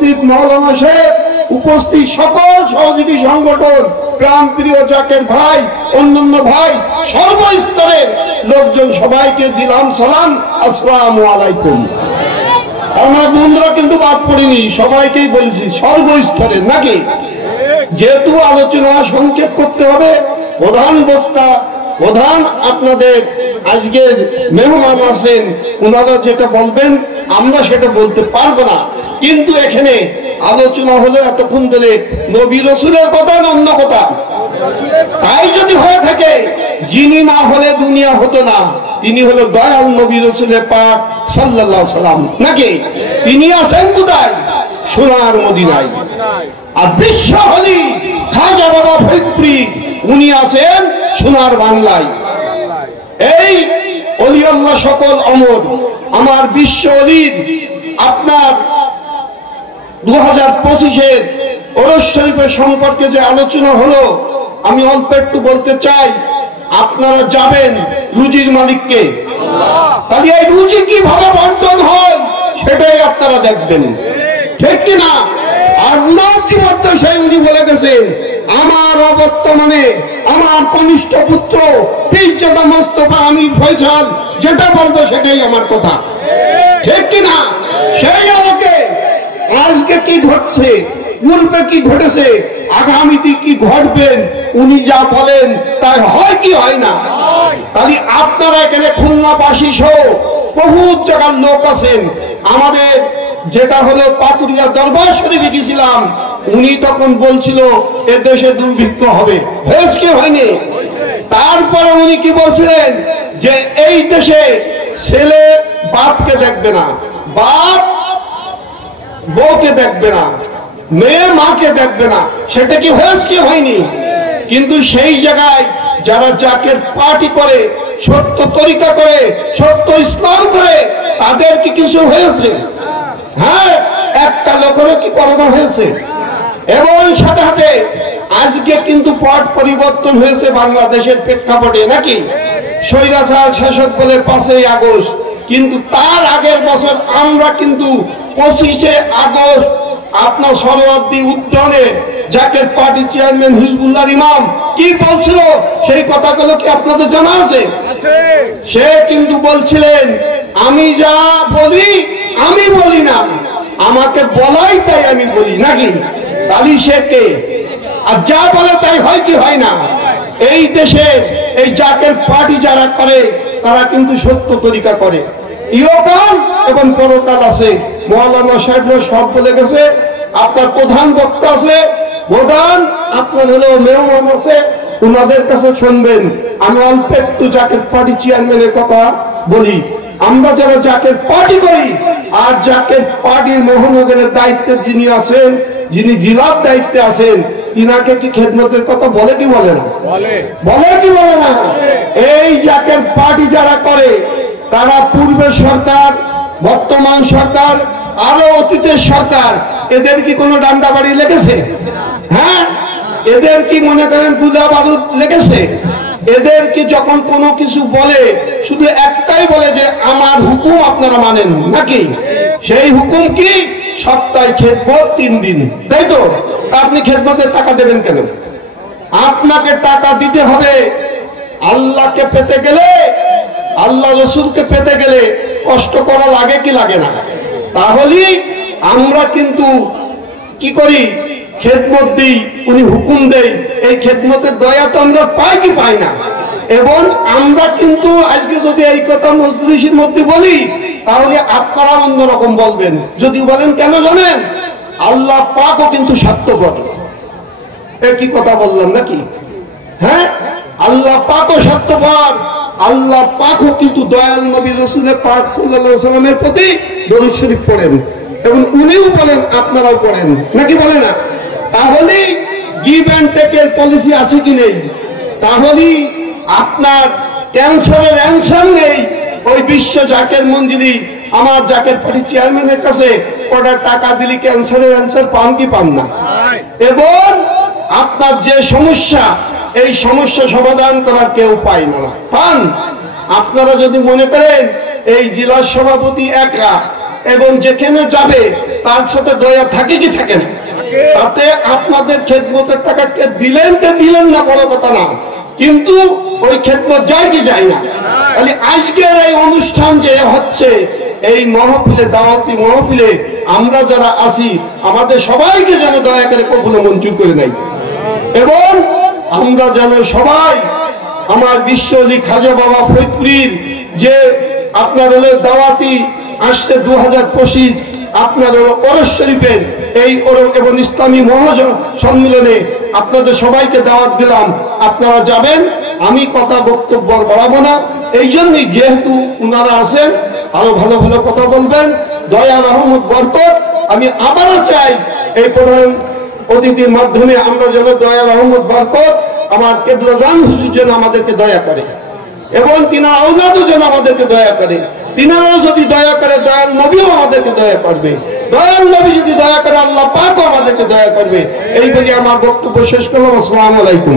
উপস্থিত মাওলানা সাহেব, উপস্থিত সকল সহযোগী সংগঠন, প্রাণপ্রিয় জাকের ভাই, অন্যান্য ভাই, সর্বস্তরের লোকজন, সবাইকে দিলাম সালাম, আসসালামু আলাইকুম। আমরা বন্ধুরা কিন্তু বাদ পড়িনি, সবাইকেই বলছি সর্বস্তরের, নাকি? যেহেতু আলোচনা সংক্ষেপ করতে হবে, প্রধান বক্তা, প্রধান আপনাদের আজকের মেহমান আছেন, ওনারা যেটা বলবেন আমরা সেটা বলতে পারবো না, কিন্তু এখানে আলোচনা হলো এতক্ষণ ধরে নবী রাসূলের কথা না অন্য কথা? তাই যদি হয়ে থাকে, যিনি না হলে দুনিয়া হতো না, তিনি হলো দয়াল নবী রাসূলের পাক সাল্লাল্লাহু আলাইহি সাল্লাম, নাকি? তিনি আছেন কোথায়? সোনার মদিনায়। আর বিশ্ব হলি খাজা বাবা ফরিদপুরি, উনি আছেন সোনার বাংলায়। এই ওলি আল্লাহ সকল অমর। আমার বিশ্ব অলির আপনার 2025-এর ওরস শরীফের সম্পর্কে যে আলোচনা হলো, আমি অল্প একটু বলতে চাই। আপনারা যাবেন রুজির মালিককে, তাহলে এই রুজি কিভাবে বন্টন হয় সেটাই আপনারা দেখবেন, ঠিক কিনা? আর উনার জীবনে সেই উনি বলে গেছেন, আমার অবর্তমানে আমার কনিষ্ঠ পুত্র পীরজাদা মোস্তফা আমির ফয়সাল যেটা বলবে সেটাই আমার কথা, ঠিক কিনা? সেই আলোকে আজকে কি ঘটছে, পূর্বে কি ঘটেছে, আগামীতে কি ঘটবেন, উনি যা বলেন তাই হয় কি হয় না? তাহলে আপনারা এখানে খুলনাবাসী সহ বহু জায়গার লোক আছেন। আমাদের যেটা হলো পাকুড়িয়া দরবার শরীফে গেছিলাম, উনি তখন বলছিল এ দেশে দুর্ভিক্ষ হবে, হয়েছে কি হয়নি? তারপরে উনি কি বলছিলেন যে এই দেশে ছেলে বাপকে দেখবে না, বাপ বউকে দেখবে না, মেয়ে মাকে দেখবে না, সেটা কি হয়েছে কি হয়নি? কিন্তু সেই জায়গায় যারা জাকের পার্টি করে, সত্য তরিকা করে, সত্য ইসলাম করে, তাদের কি কিছু হয়েছে? হ্যাঁ, একটা লোকেরও কি করোনা হয়েছে? এবং সাথে সাথে আজকে কিন্তু পট পরিবর্তন হয়েছে বাংলাদেশের প্রেক্ষাপটে, নাকি? স্বৈরাচার শাসক বলে 5ই আগস্ট, কিন্তু তার আগের বছর আমরা কিন্তু 25শে আগস্ট আপনার সরোয়ার্দী উদ্যানে জাকের পার্টি চেয়ারম্যান হিজবুল্লাহ ইমাম কি বলছিল, সেই কথাগুলো কি আপনাদের জানা আছে? সে কিন্তু বলছিলেন, আমি যা বলি আমি বলি না, আমাকে বলাই তাই আমি বলি, নাকি? তাহলে সে কে? আর যা বলে তাই হয় কি হয় না? এই দেশে এই জাকের পার্টি যারা করে, তারা কিন্তু সত্য তরিকা করে, ইহকাল এবং পরকাল আছে। মাওলানা সাহেব সব বলে গেছে। আপনার প্রধান বক্তা আছে, প্রধান আপনার হলো মেহমান আছে, ওনাদের কাছে শুনবেন। আমি অল্প একটু জাকের পার্টি চেয়ারম্যানের কথা বলি। আমরা যারা জাকের পার্টি করি, আর জাকের পার্টির মহানগরের দায়িত্বে যিনি আছেন, যিনি জেলার দায়িত্বে আছেন, ইনাকে কি খেদমতের কথা বলে কি বলে না? বলে কি বলে না? এই জাকের পার্টি যারা করে, তারা পূর্বের সরকার, বর্তমান সরকার, আরো অতীতের সরকার, এদের কি কোনো ডান্ডা বাড়ি লেগেছে? হ্যাঁ, এদের কি মনে করেন গুদা বারুদ লেগেছে? এদের কি যখন কোনো কিছু বলে শুধু একটাই বলে যে আমার হুকুম আপনারা মানেন, নাকি? সেই হুকুম কি? সপ্তাহে খেদমত 3 দিন, তাই তো? আপনি খেদমতের টাকা দেবেন কেন? আপনাকে টাকা দিতে হবে। আল্লাহকে পেতে গেলে, আল্লাহ রসুলকে পেতে গেলে কষ্ট করা লাগে কি লাগে না? তাহলে আমরা কিন্তু কি করি? খেদমত দিই, উনি হুকুম দেয়। এই খেদমতের দয়া তো আমরা পাই কি পাই না? এবং আমরা কিন্তু আজকে যদি এই কথা মজলিসের মধ্যে বলি, তাহলে আপনারা অন্যরকম বলবেন। যদি বলেন কেন জানেন? আল্লাহ পাকও কিন্তু স্বার্থপর। একই কথা বললাম নাকি? হ্যাঁ, আল্লাহ পাকও স্বার্থপর। আল্লাহ পাকও কিন্তু দয়াল নবী রাসূলের পাক সাল্লাল্লাহু আলাইহি সাল্লামের প্রতি দরুদ শরীফ পড়েন, এবং উনিও বলেন, আপনারাও পড়েন, নাকি বলে না? তাহলে গিভ এন্ড টেকের পলিসি আছে কি নেই? তাহলে আপনার ক্যান্সারের অ্যানসার নেই। ওই বিশ্ব জাকের মঞ্জুরি আমার জাকের পার্টি চেয়ারম্যানের কাছে ওটা টাকা দিলে ক্যান্সারের অ্যানসার পান কি পান না? এবং আপনার যে সমস্যা, এই সমস্যা সমাধান করার কেউ পায় না, পান। আপনারা যদি মনে করেন এই জেলার সভাপতি একা, এবং যেখানে যাবে তার সাথে দয়া থাকে কি থাকে না? তাতে আপনাদের খেদমতের টাকা কে দিলেন কে দিলেন না বড় কথা না, কিন্তু ওই খেদমত যায় কি যায় না। তাহলে আজকের এই অনুষ্ঠান যে হচ্ছে, এই মহফিলে, দাওয়াতি মহফিলে আমরা যারা আছি আমাদের সবাইকে যেন দয়া করে কবুল মঞ্জুর করে নেয়, এবং আমরা যেন সবাই আমার বিশ্বলি খাজা বাবা ফরিদপুরীর যে আপনার হলো দাওয়াতি আসছে 2025, আপনার হলো ওরস শরীফের এই এবং ইসলামী মহাজন সম্মিলনে আপনাদের সবাইকে দাওয়াত দিলাম, আপনারা যাবেন। আমি কথা বক্তব্য বাড়াবো না, এই জন্যই যেহেতু উনারা আছেন আরো ভালো ভালো কথা বলবেন, দয়া রহমত বরকত। আমি আবারও চাই এই প্রধান অতিথির মাধ্যমে আমরা যেন দয়া রহমত বরকত আমার কেবলাজান হুজুর যেন আমাদেরকে দয়া করে, এবং তিনার আওলাদও যেন আমাদেরকে দয়া করে। তিনারাও যদি দয়া করে দয়াল নবীও আমাদেরকে দয়া করবে, দয়াল নবী যদি দয়া করে আল্লাহ পাকও আমাদেরকে দয়া করবে। এই বলে আমার বক্তব্য শেষ করলাম। আসসালামু আলাইকুম।